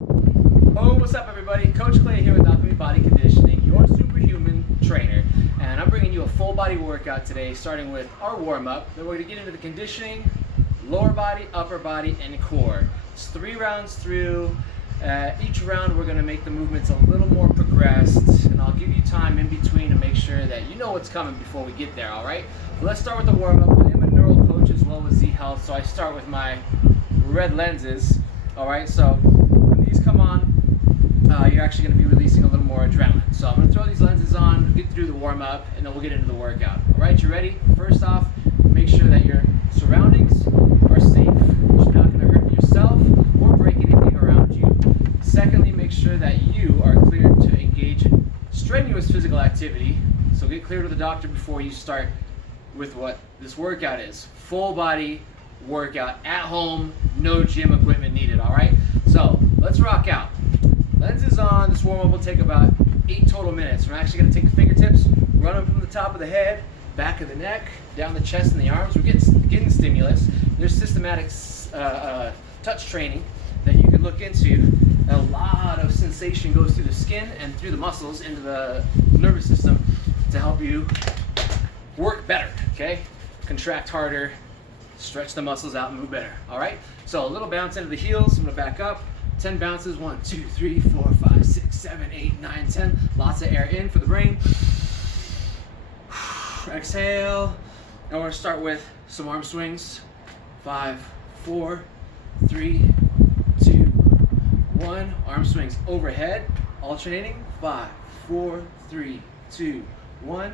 Oh, what's up, everybody? Coach Clay here with Alchemy Body Conditioning, your superhuman trainer. And I'm bringing you a full body workout today, starting with our warm up. Then we're going to get into the conditioning, lower body, upper body, and core. It's 3 rounds through. Each round, we're going to make the movements a little more progressed, and I'll give you time in between to make sure that you know what's coming before we get there, all right? So let's start with the warm up. I am a neural coach as well as Z Health, so I start with my red lenses, all right? So when these come on, you're actually going to be releasing a little more adrenaline. So I'm going to throw these lenses on, get through the warm-up, and then we'll get into the workout. All right, you ready? First off, make sure that your surroundings are safe. You're not going to hurt yourself or break anything around you. Secondly, make sure that you are cleared to engage in strenuous physical activity. So get cleared with the doctor before you start with what this workout is. Full body workout at home, no gym equipment needed, all right? So let's rock out. Lenses on. This warm-up will take about 8 total minutes. We're actually going to take the fingertips, run them from the top of the head, back of the neck, down the chest and the arms. We're getting stimulus. There's systematic touch training that you can look into. A lot of sensation goes through the skin and through the muscles into the nervous system to help you work better, okay? Contract harder, stretch the muscles out, and move better, all right? So a little bounce into the heels. I'm going to back up. 10 bounces, 1, 2, 3, 4, 5, 6, 7, 8, 9, 10. Lots of air in for the brain. Exhale. And we're gonna start with some arm swings. 5, 4, 3, 2, 1. Arm swings overhead, alternating. 5, 4, 3, 2, 1.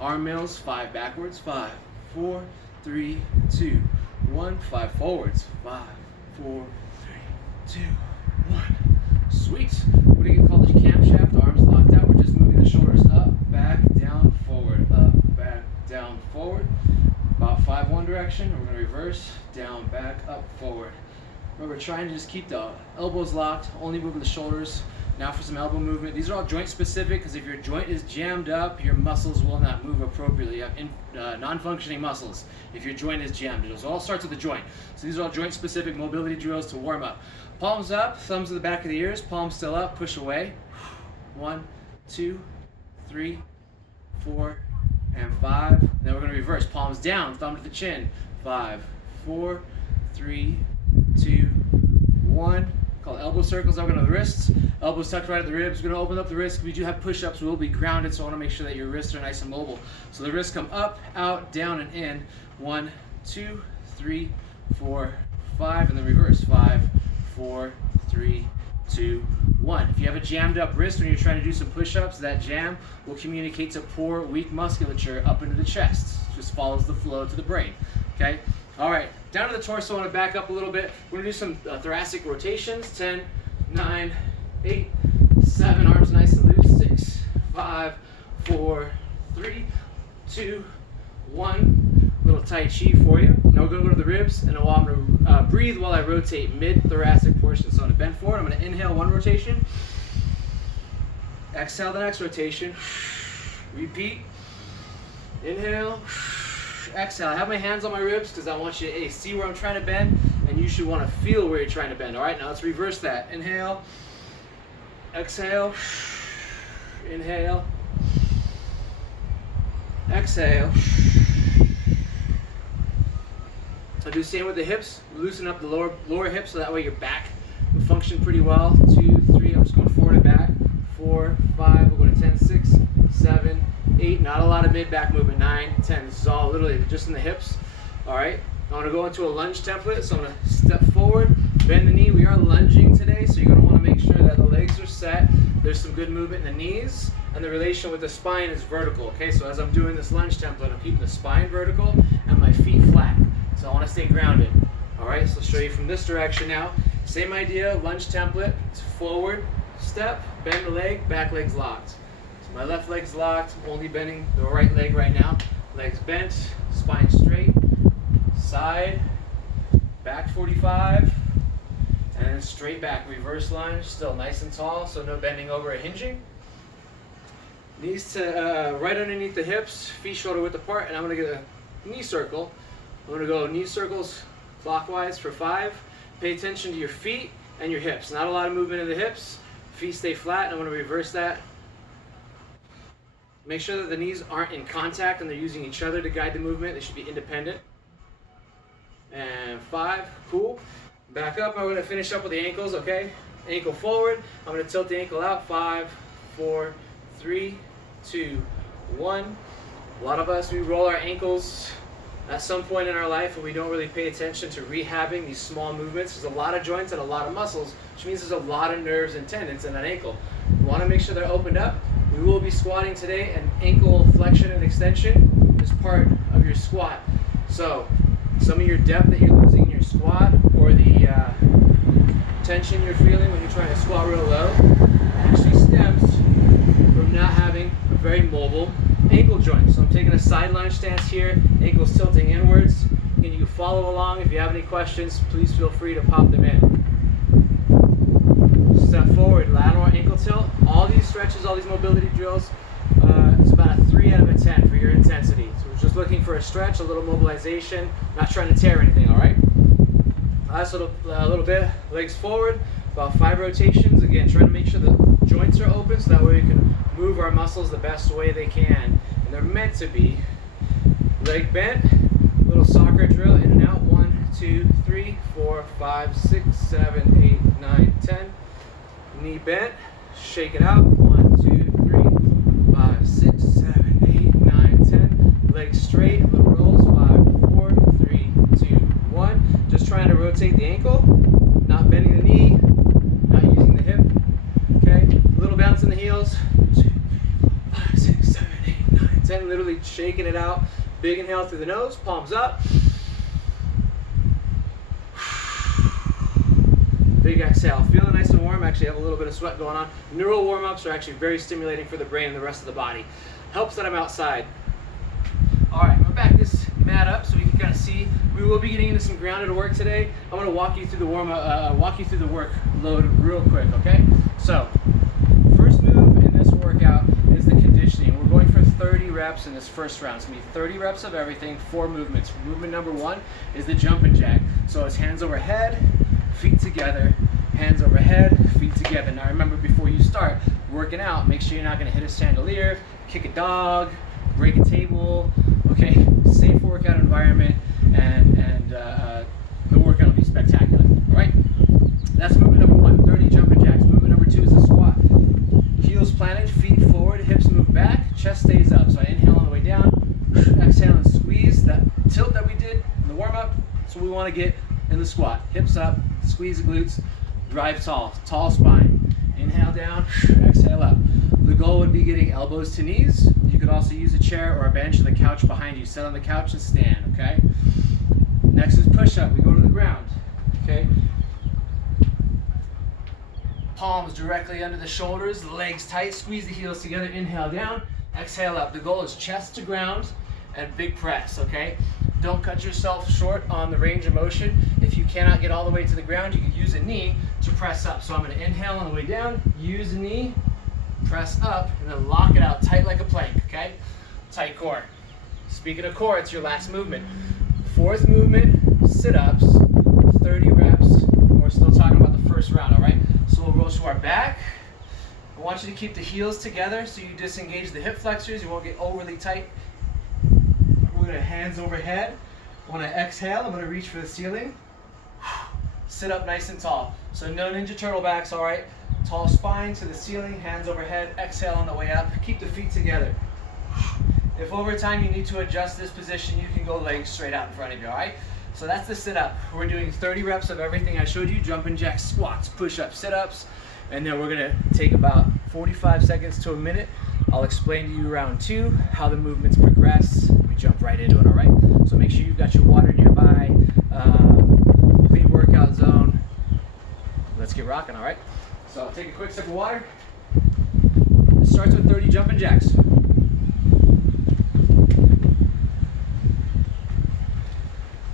Arm mills, 5 backwards. 5, 4, 3, 2, 1. 5 forwards. 5, 4, 3, 2, 1. Sweet. What do you call the camshaft? Arms locked out. We're just moving the shoulders up, back, down, forward, up, back, down, forward. About 5 one direction. We're going to reverse, down, back, up, forward. Remember, trying to just keep the elbows locked, only moving the shoulders. Now for some elbow movement. These are all joint specific because if your joint is jammed up, your muscles will not move appropriately. You have non-functioning muscles if your joint is jammed. It all starts with the joint. So these are all joint specific mobility drills to warm up. Palms up, thumbs to the back of the ears, palms still up, push away. 1, 2, 3, 4, and 5. And then we're going to reverse. Palms down, thumb to the chin. 5, 4, 3, 2, 1. Called elbow circles. I'm going to the wrists. Elbows tucked right at the ribs. We're going to open up the wrists. We do have push-ups. We will be grounded, so I want to make sure that your wrists are nice and mobile. So the wrists come up, out, down, and in. 1, 2, 3, 4, 5, and then reverse. 5, 4, 3, 2, 1. If you have a jammed up wrist when you're trying to do some push-ups, that jam will communicate to poor, weak musculature up into the chest. It just follows the flow to the brain. Okay? All right, down to the torso. I want to back up a little bit. We're going to do some thoracic rotations. 10, 9, 8, 7. Arms nice and loose. 6, 5, 4, 3, 2, 1. Little Tai Chi for you. Now we're going to go to the ribs, and I'm going to breathe while I rotate mid-thoracic portion. So I'm going to bend forward. I'm going to inhale 1 rotation. Exhale the next rotation. Repeat. Inhale. Exhale. I have my hands on my ribs because I want you to see where I'm trying to bend, and you should want to feel where you're trying to bend. All right, now let's reverse that. Inhale. Exhale. Inhale. Exhale. I'll do the same with the hips. Loosen up the lower hips so that way your back will function pretty well. 2, 3. I'm just going forward and back. 4, 5. We'll go to 10, 6, 7, 8. Not a lot of mid-back movement. 9, 10. This is all literally just in the hips. All right. I want to go into a lunge template. So I'm going to step forward, bend the knee. We are lunging today, so you're going to want to make sure that the legs are set. There's some good movement in the knees, and the relation with the spine is vertical. Okay. So as I'm doing this lunge template, I'm keeping the spine vertical and my feet flat. So I want to stay grounded. All right, so I'll show you from this direction now. Same idea, lunge template. It's forward, step, bend the leg, back leg's locked. So my left leg's locked, I'm only bending the right leg right now. Legs bent, spine straight, side, back 45, and then straight back, reverse lunge, still nice and tall, so no bending over or hinging. Knees to right underneath the hips, feet shoulder width apart, and I'm going to get a knee circle. I'm going to go knee circles clockwise for 5. Pay attention to your feet and your hips. Not a lot of movement in the hips. Feet stay flat. I'm going to reverse that. Make sure that the knees aren't in contact and they're using each other to guide the movement. They should be independent. And 5, cool. Back up. I'm going to finish up with the ankles, okay? Ankle forward. I'm going to tilt the ankle out. 5, 4, 3, 2, 1. A lot of us, we roll our ankles at some point in our life and we don't really pay attention to rehabbing these small movements. There's a lot of joints and a lot of muscles, which means there's a lot of nerves and tendons in that ankle. We want to make sure they're opened up. We will be squatting today, and ankle flexion and extension is part of your squat. So some of your depth that you're losing in your squat, or the tension you're feeling when you're trying to squat real low, actually stems from not having a very mobile ankle joint. So I'm taking a sideline stance here, ankles tilting inwards. And you can follow along. If you have any questions, please feel free to pop them in. Step forward, lateral ankle tilt. All these stretches, all these mobility drills, it's about a 3 out of a 10 for your intensity. So we're just looking for a stretch, a little mobilization, not trying to tear anything, all right? Last little bit, legs forward, about 5 rotations. Again, trying to make sure the joints are open so that way we can move our muscles the best way they can. And they're meant to be. Leg bent, little soccer drill, in and out. 1, 2, 3, 4, 5, 6, 7, 8, 9, 10. Knee bent, shake it out. 1, 2, 3, 5, 6, 7, 8, 9, 10. Legs straight, little rolls. 5, 4, 3, 2, 1. Just trying to rotate the ankle, not bending the knee, not using the hip. Okay, little bounce in the heels. 2, 5, 6, 7, 8, 9, 10. Literally shaking it out. Big inhale through the nose, palms up. Big exhale. Feeling nice and warm. Actually have a little bit of sweat going on. Neural warm-ups are actually very stimulating for the brain and the rest of the body. Helps that I'm outside. All right, I'm gonna back this mat up so we can kind of see. We will be getting into some grounded work today. I'm gonna walk you through the walk you through the workload real quick, okay? So, first move in this workout is the conditioning. We're going for 30 reps in this first round. It's gonna be 30 reps of everything, 4 movements. Movement number 1 is the jumping jack. So it's hands over head, feet together, hands over head, feet together. Now remember, before you start working out, make sure you're not gonna hit a chandelier, kick a dog, break a table, okay? Safe workout environment, and the workout will be spectacular, all right? That's movement number 1, 30 jumping jacks. Movement number 2 is the squat. Heels planted, feet forward, hips move back, chest stays up. So I inhale on the way down, exhale and squeeze. That tilt that we did in the warm-up, so we wanna get in the squat. Hips up, squeeze the glutes, drive tall spine. Inhale down, exhale up. The goal would be getting elbows to knees. You could also use a chair or a bench or the couch behind you. Sit on the couch and stand, okay? Next is push-up. We go to the ground, okay? Palms directly under the shoulders, legs tight, squeeze the heels together, inhale down, exhale up. The goal is chest to ground and big press, okay? Don't cut yourself short on the range of motion. If you cannot get all the way to the ground, you can use a knee to press up. So I'm gonna inhale on the way down, use a knee, press up, and then lock it out tight like a plank, okay? Tight core. Speaking of core, it's your last movement. 4th movement, sit-ups, 30 reps. We're still talking about the first round, all right? So we'll roll to our back. I want you to keep the heels together so you disengage the hip flexors. You won't get overly tight. We're gonna hands overhead. When I exhale, I'm gonna reach for the ceiling. Sit up nice and tall. So no Ninja Turtle backs, all right? Tall spine to the ceiling, hands overhead, exhale on the way up. Keep the feet together. If over time you need to adjust this position, you can go legs straight out in front of you, all right? So that's the sit-up. We're doing 30 reps of everything I showed you, jumping jacks, squats, push-ups, sit-ups, and then we're gonna take about 45 seconds to a minute. I'll explain to you round 2, how the movements progress. We jump right into it, all right? So make sure you've got your water nearby, clean workout zone. Let's get rocking, all right? So I'll take a quick sip of water. It starts with 30 jumping jacks.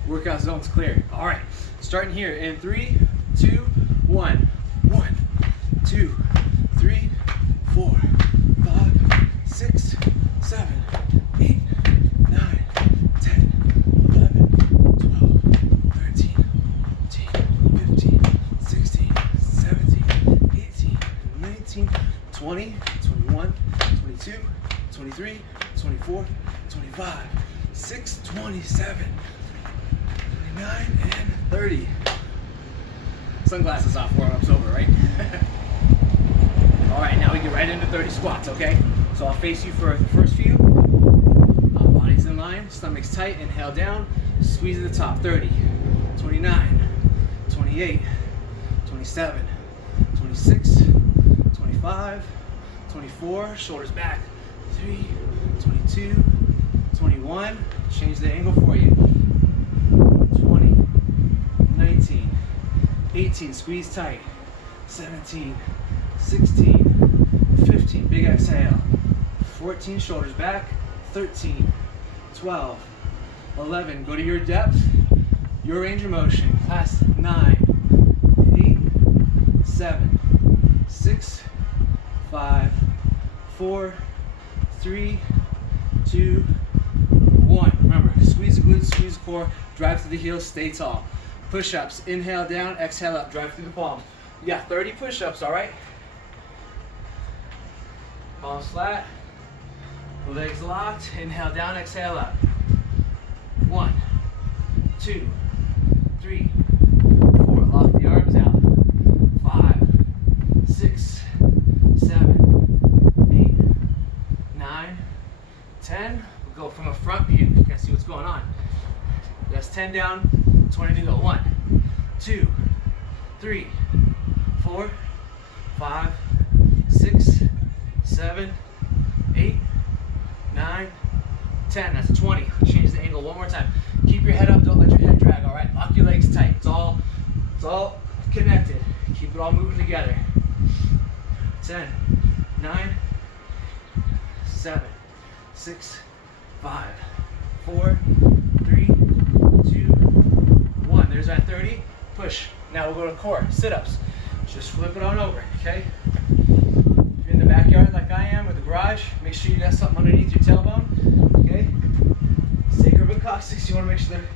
Workout zone's clear. All right, starting here in 3, 2, 1. 1, 2, 3, 4, 5, 6, 7, 8, 9, 10, 11, 12, 13, 14, 15, 16, 19, 20, 21, 22, 23, 24, 25, 6, 27, 29, and 30. Sunglasses off, warm-up's over, right? All right, now we get right into 30 squats, okay? So I'll face you for the first few. Body's in line, stomach's tight, inhale down, squeeze at the top, 30, 29, 28, 27, 26, 25, 24, shoulders back, 3, 22, 21, change the angle for you, 20, 19, 18, squeeze tight, 17, 16, 15, big exhale, 14, shoulders back, 13, 12, 11, go to your depth, your range of motion, class 9, 8, 7, 6, 5, 4, 3, 2, 1. Remember, squeeze the glutes, squeeze the core, drive through the heels, stay tall. Push-ups, inhale down, exhale up, drive through the palms. You got 30 push-ups, all right? Palms flat, legs locked, inhale down, exhale up. 1, 2, 3, 4, lock the arms out. 5, 6, 7, 8, 9, 10. We'll go from a front view. You can see what's going on. That's 10 down, 20 to go. 1, 2, 3, 4, 5, 6, 7, 8, 9, 10. That's 20. Change the angle one more time. Keep your head up. Don't let your head drag. All right. Lock your legs tight. It's all connected. Keep it all moving together. 10, 9, 7, 6, 5, 4, 3, 2, 1. There's that 30. Push. Now we'll go to core. Sit-ups. Just flip it on over. Okay. If you're in the backyard like I am, or the garage, make sure you got something underneath your tailbone. Okay. Sacrum and coccyx. You want to make sure they're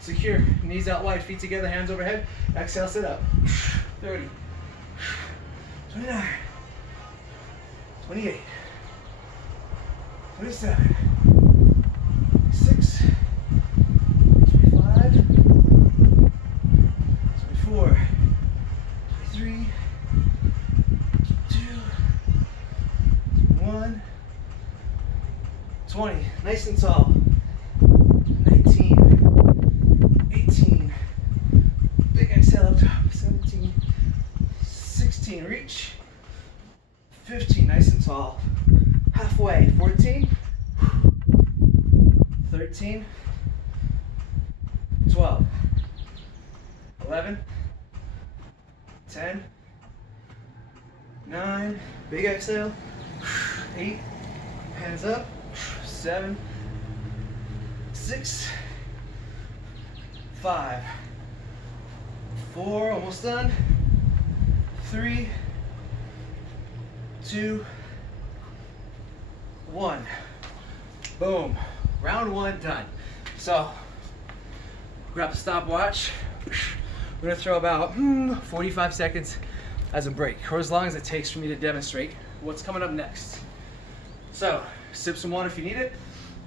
secure. Knees out wide, feet together, hands overhead. Exhale, sit up. 30, 29, 28, 27, 26, 25, 24, 23, 22, 21, 20. Nice and tall. 19, 18, big exhale up top. 17, 16, reach. 15, nice and tall. Halfway. 14, 13, 12, 11, 10, 9, big exhale. 8, hands up. 7, 6, 5, 4, almost done. 3, 2, 1. Boom. Round 1 done. So, grab the stopwatch. We're gonna throw about 45 seconds as a break, or as long as it takes for me to demonstrate what's coming up next. So, sip some water if you need it.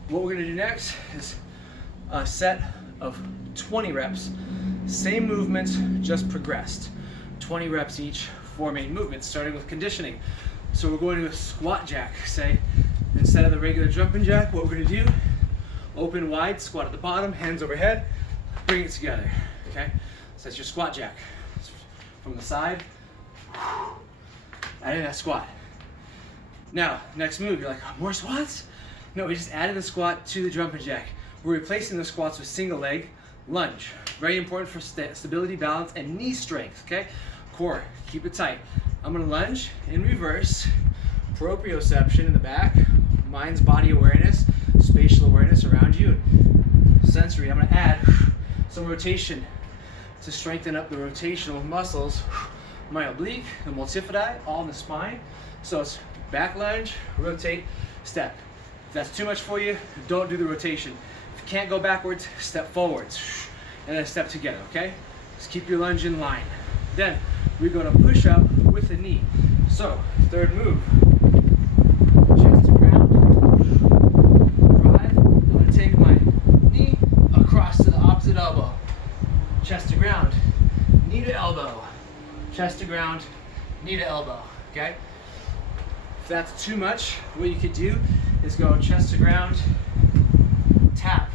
What we're gonna do next is a set of 20 reps. Same movements, just progressed. 20 reps each, 4 main movements, starting with conditioning. So we're going to a squat jack. Say, instead of the regular jumping jack, what we're gonna do, open wide, squat at the bottom, hands overhead, bring it together, okay? So that's your squat jack. From the side, add in that squat. Now, next move, you're like, oh, more squats? No, we just added the squat to the jumping jack. We're replacing the squats with single leg lunge. Very important for stability, balance, and knee strength, okay? Core, keep it tight. I'm gonna lunge in reverse, proprioception in the back, mind's body awareness, spatial awareness around you, sensory. I'm gonna add some rotation to strengthen up the rotational muscles, my oblique, the multifidi, all in the spine. So it's back lunge, rotate, step. If that's too much for you, don't do the rotation. If you can't go backwards, step forwards, and then step together, okay? Just keep your lunge in line. Then we're gonna push up with the knee. So, third move, chest to ground, drive. I'm going to take my knee across to the opposite elbow, chest to ground, knee to elbow, chest to ground, knee to elbow, okay? If that's too much, what you could do is go chest to ground, tap,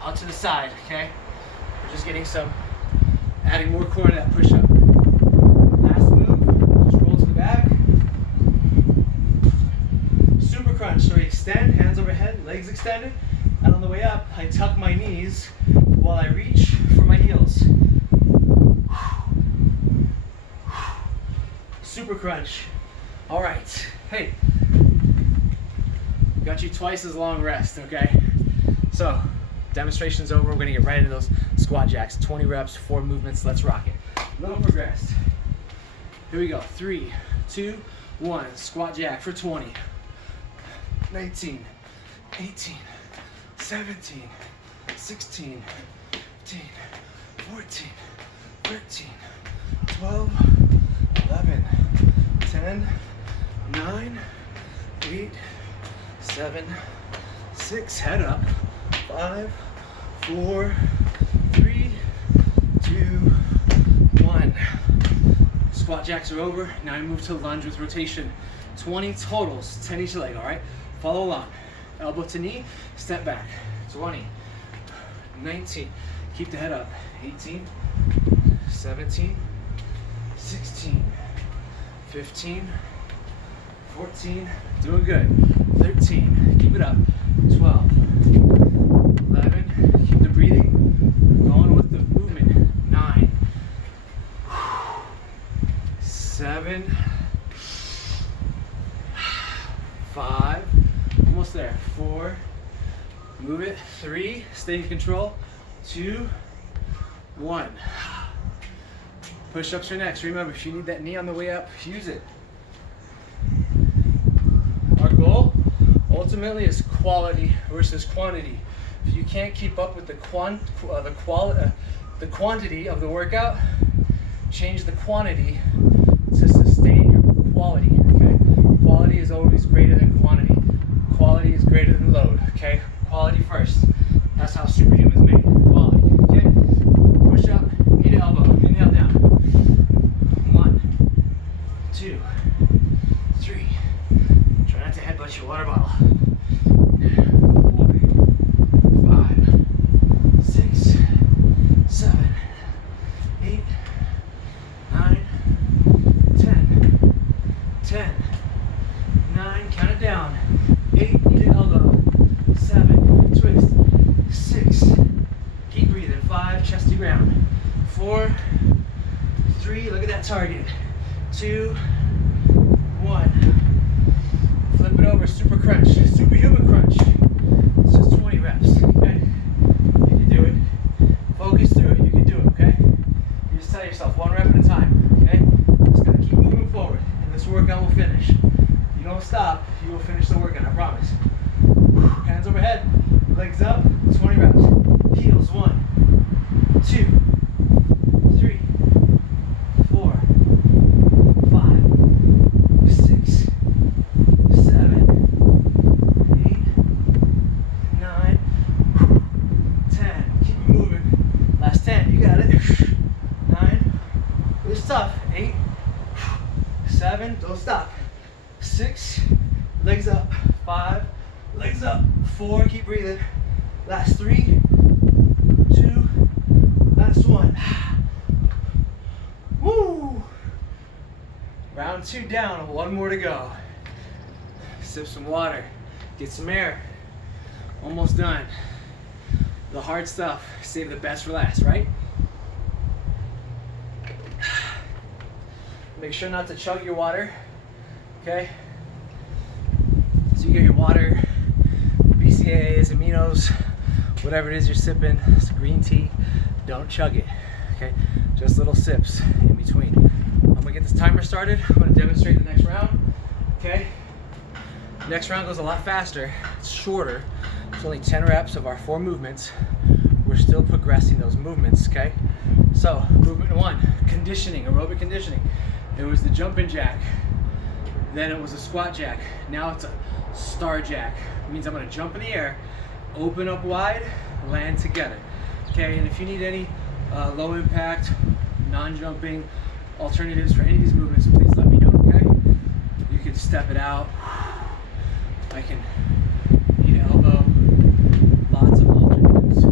out to the side, okay? We're just getting some, adding more core to that push-up. Last move, just roll to the back. Super crunch, so we extend, hands overhead, legs extended, and on the way up, I tuck my knees while I reach for my heels. Super crunch. All right, hey, got you twice as long rest, okay? So, demonstration's over. We're gonna get right into those squat jacks. 20 reps, 4 movements, let's rock it. Little progressed. Here we go, 3, 2, 1. Squat jack for 20. 19, 18, 17, 16, 15, 14, 13, 12, 11, 10, 9, 8, 7, 6, head up, 5, 4, 3, 2, 1. Squat jacks are over. Now I move to lunge with rotation. 20 totals, 10 each leg, all right? Follow along. Elbow to knee, step back. 20, 19, keep the head up. 18, 17, 16, 15, 14, doing good. 13, keep it up. 12, 11, keep the breathing, going with the movement. 9, 7, 5, almost there. 4, move it. 3, stay in control. 2, 1. Push-ups are next. Remember, if you need that knee on the way up, use it. Our goal ultimately is quality versus quantity. If you can't keep up with the quantity of the workout, change the quantity to sustain your quality, okay? Quality is always greater than quantity. Quality is greater than load, okay? Quality first. That's how superhuman's made. Quality, okay? Push up, knee to elbow, inhale down. 1, 2, 3. Try not to headbutt your water bottle. 4, 5, 6, 7, 8, 9, 10, 10, 9, count it down. 8, knee to elbow. 7, twist. 6, keep breathing. 5, chest to ground. 4, 3, look at that target. 2, 1. Flip it over, super crunch, superhuman crunch. It's just 20 reps, okay? You can do it. Focus through it, you can do it, okay? You just tell yourself 1 rep at a time, okay? Just gotta keep moving forward, and this workout will finish. You don't stop, you will finish the workout, I promise. Hands overhead, legs up, 20 reps. Heels, 1, 2, 3, 4, 5, 6, 7, 8, 9, 10. Keep moving. Last 10, you got it. 9, it's tough. 8, 7, don't stop. 6, legs up. 5, legs up. 4, keep breathing. Last 3, 2, last 1. Woo! Round 2 down, 1 more to go. Sip some water, get some air. Almost done. The hard stuff, save the best for last, right? Make sure not to chug your water, okay? So you get your water, BCAAs, aminos, whatever it is you're sipping, it's green tea, don't chug it, okay? Just little sips in between. I'm gonna get this timer started. I'm gonna demonstrate the next round, okay? Next round goes a lot faster, it's shorter. It's only 10 reps of our 4 movements. We're still progressing those movements, okay? So, movement 1, conditioning, aerobic conditioning. It was the jumping jack. Then it was a squat jack. Now it's a star jack. It means I'm gonna jump in the air, open up wide, land together. Okay, and if you need any low impact, non-jumping alternatives for any of these movements, please let me know, okay? You can step it out. I can need an elbow. Lots of alternatives.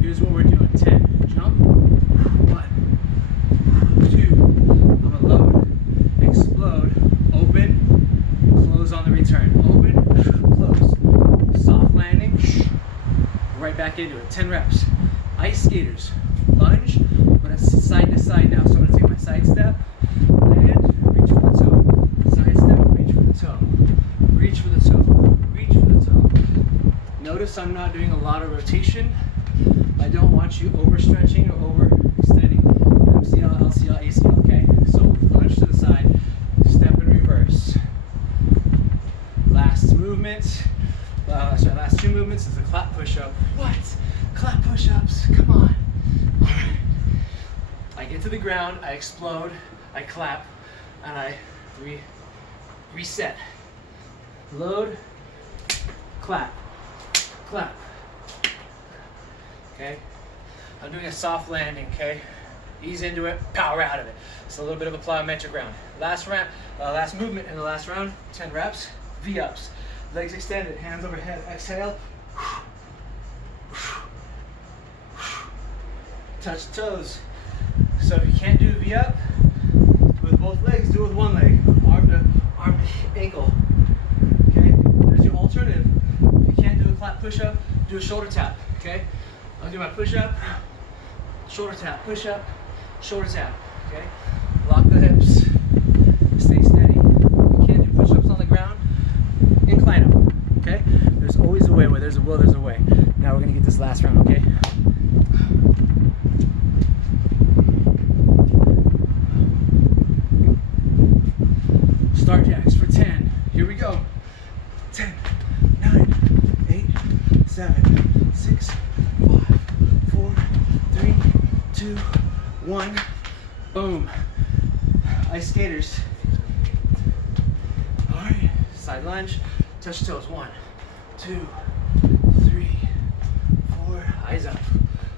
Here's what we're doing. 10, jump. 1, 2, I'm gonna load, explode, open, close on the return. Open, close. Soft landing, right back into it. 10 reps. Ice skaters, lunge, but it's side to side now. So I'm gonna take my side step, land, reach for the toe. Side step, reach for the toe. Reach for the toe, reach for the toe. Notice I'm not doing a lot of rotation. I don't want you overstretching or overextending. MCL, LCL, ACL, okay? So lunge to the side, step in reverse. Last movement, last 2 movements is a clap push-up. What? Clap push-ups, come on. All right. I get to the ground, I explode, I clap, and I reset. Load, clap, clap. Okay? I'm doing a soft landing, okay? Ease into it, power out of it. It's a little bit of a plyometric round. Last movement in the last round, 10 reps, V-ups. Legs extended, hands overhead, exhale. Touch the toes. So if you can't do a V-up with both legs, do it with one leg. Arm to ankle. Okay? There's your alternative. If you can't do a clap push-up, do a shoulder tap. Okay? I'll do my push-up, shoulder tap, push-up, shoulder tap. Okay? Lock the hips. Stay steady. If you can't do push-ups on the ground, incline them. Okay? There's always a way. Where there's a will, there's a way. Now we're gonna get this last round. Okay? Star jacks for 10. Here we go. 10, 9, 8, 7, 6, 5, 4, 3, 2, 1. Boom. Ice skaters. All right. Side lunge. Touch toes. 1, 2, 3, 4. Eyes up.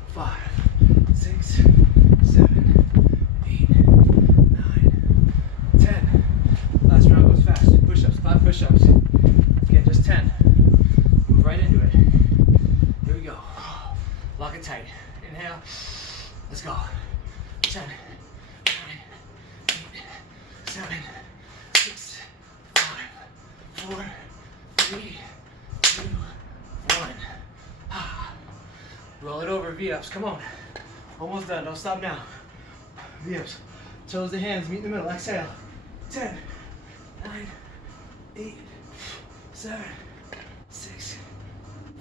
5, 6, 7, 8, 9, 10. Last round goes fast. Push-ups, clap push-ups. Again, just 10. Move right into it. Here we go. Lock it tight. Inhale. Let's go. 10, 9, 8, 7, 6, 5, 4, 3, 2, 1. Roll it over. V-ups. Come on. Almost done. Don't stop now. V-ups. Toes to hands. Meet in the middle. Exhale. 10. 9, 8, 7, 6,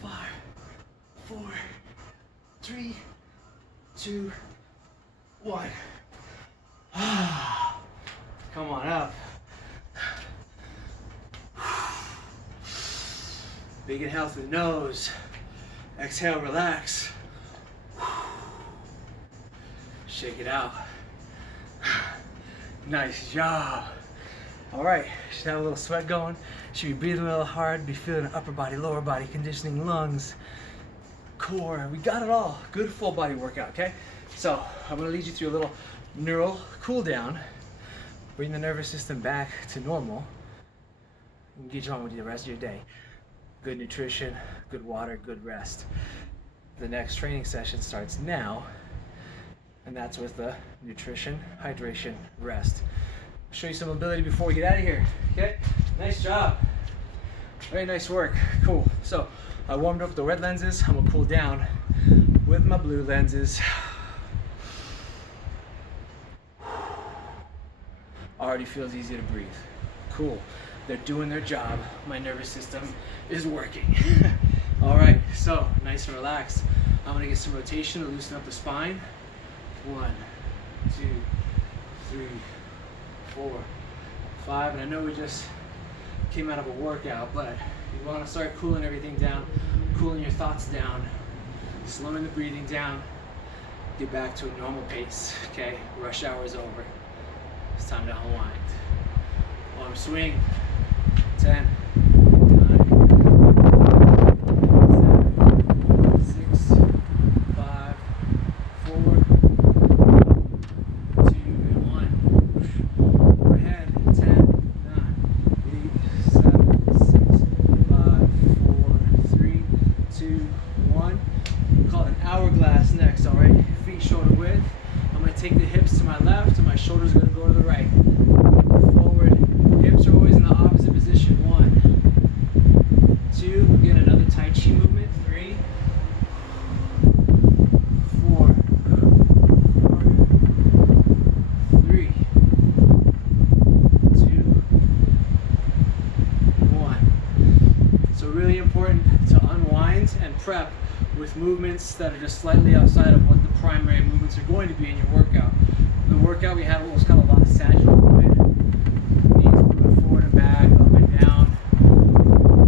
5, 4, 3, 2, 1. Come on up. Big inhale through the nose. Exhale, relax. Shake it out. Nice job. All right, should have a little sweat going. Should be breathing a little hard, be feeling upper body, lower body, conditioning lungs, core. We got it all. Good full body workout, okay? So I'm gonna lead you through a little neural cool down, bring the nervous system back to normal, and get you on with the rest of your day. Good nutrition, good water, good rest. The next training session starts now, and that's with the nutrition, hydration, rest. Show you some mobility before we get out of here. Okay, nice job. Very nice work. Cool. So I warmed up the red lenses. I'm gonna cool down with my blue lenses. Already feels easy to breathe. Cool. They're doing their job. My nervous system is working. All right. So nice and relaxed. I'm gonna get some rotation to loosen up the spine. 1, 2, 3, 4, 5, and I know we just came out of a workout, but you want to start cooling everything down, cooling your thoughts down, slowing the breathing down, get back to a normal pace, okay? Rush hour is over. It's time to unwind. Arms swing. 10, 6, 5, 4, 2, and 1. Overhead. 10, 9, 8, 7, 6, 5, 4, 3, 2, 1. We call it an hourglass next, all right? Feet shoulder width. I'm going to take the hips to my left and my shoulders are going to go to the right. Forward. Hips are always in the opposite position. 1, 2. Again, another Tai Chi movement. 3, 4, 3, 2, 1. So really important to unwind and prep with movements that are just slightly outside of what the primary movements are going to be in your workout. In the workout we have what's called a lot of sagittal movement. Knees moving forward and back, up and down.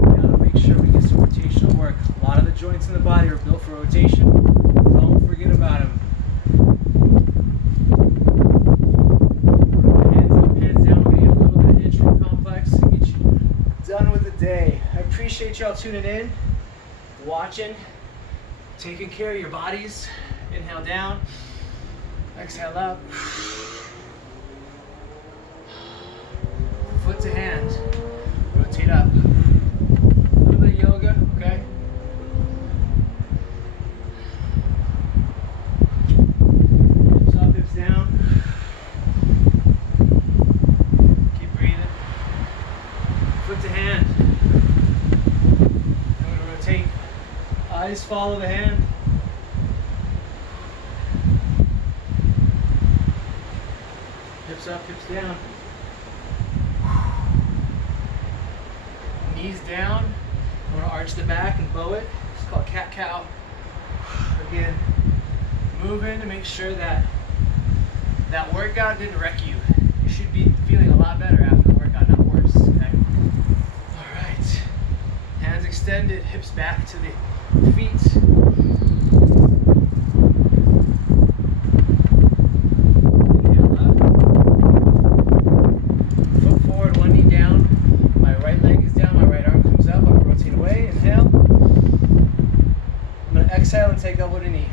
We gotta make sure we get some rotational work. A lot of the joints in the body are built for rotation. Don't forget about them. Hands up, hands down. We need a little bit of intro complex to get you done with the day. I appreciate y'all tuning in, watching, taking care of your bodies. Inhale down, exhale up. Foot to hand, rotate up. A little bit of yoga, okay? Hips up, hips down. Keep breathing. Foot to hand. I'm going to rotate. Eyes follow the hand. Hips up, hips down. Knees down. I want to arch the back and bow it. It's called cat-cow. Again, moving to make sure that that workout didn't wreck you. You should be feeling a lot better after the workout, not worse. Okay. All right. Hands extended, hips back to the feet. Exhale and take elbow to knee.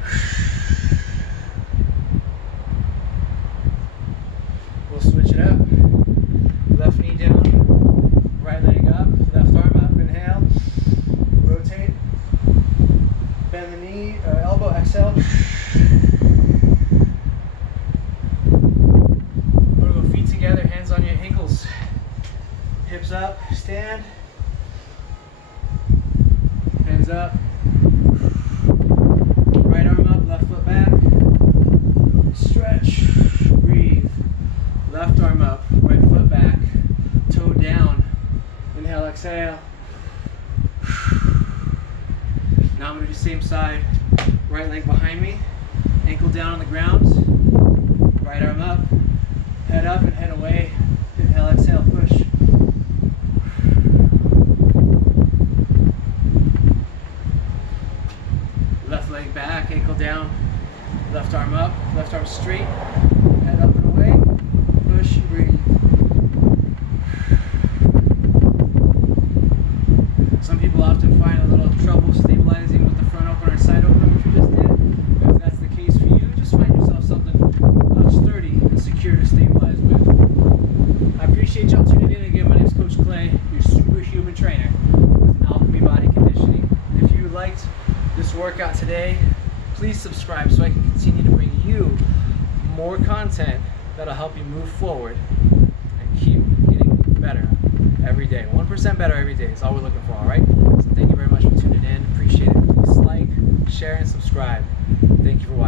We'll switch it up. Left knee down, right leg up, left arm up. Inhale, rotate, bend the knee, elbow, exhale. We're gonna go feet together, hands on your ankles. Hips up, stand. Hands up. Right arm up, left foot back. Stretch, breathe. Left arm up, right foot back. Toe down. Inhale, exhale. Now I'm going to do same side. Right leg behind me. Ankle down on the ground. Right arm up. Head up and head away. Inhale, exhale, push. Left leg back, ankle down, left arm up, left arm straight, head up and away, push and breathe. Some people often find a little trouble stabilizing with the front opener and side opener, which we just did. If that's the case for you, just find yourself something sturdy and secure to stabilize with. I appreciate y'all tuning in again. My name is Coach Clay, your superhuman trainer with Alchemy Body Conditioning. If you liked this workout today, please subscribe so I can continue to bring you more content that'll help you move forward and keep getting better every day. 1% better every day is all we're looking for, all right? So thank you very much for tuning in. Appreciate it. Please like, share, and subscribe. Thank you for watching.